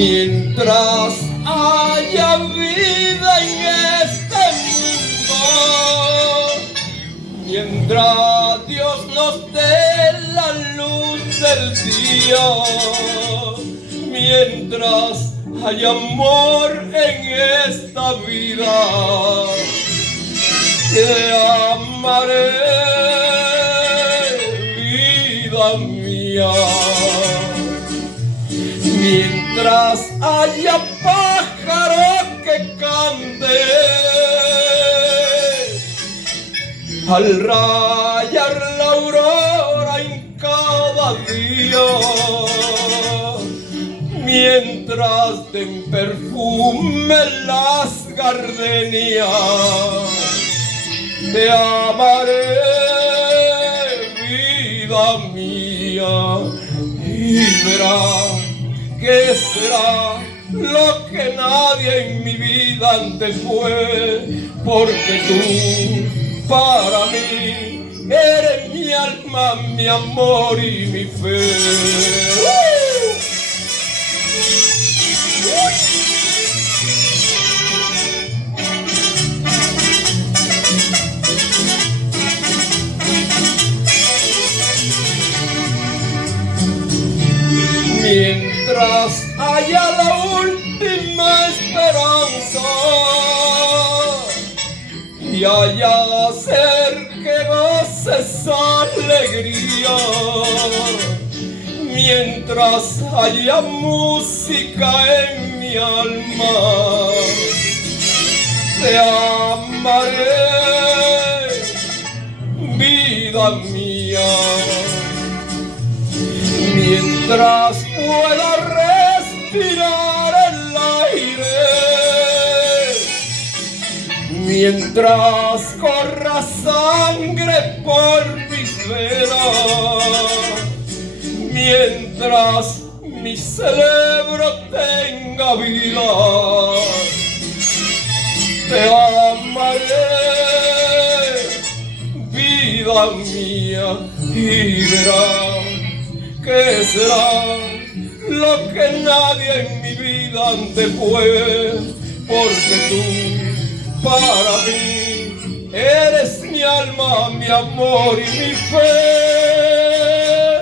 Mientras haya vida en este mundo, mientras Dios nos dé la luz del día, mientras haya amor en esta vida, te amaré, vida mía. Mientras haya pájaros que cante al rayar la aurora en cada día, mientras den perfume las gardenias, te amaré, vida mía, y verás que será lo que nadie en mi vida antes fue, porque tú para mí eres mi alma, mi amor y mi fe. Mientras haya la última esperanza y haya ser que goce esa alegría, mientras haya música en mi alma, te amaré, vida mía. Mientras pueda respirar el aire, mientras corra sangre por mis venas, mientras mi cerebro tenga vida, te amaré, vida mía, y verás que será lo que nadie en mi vida antes fue, porque tú para mí eres mi alma, mi amor y mi fe.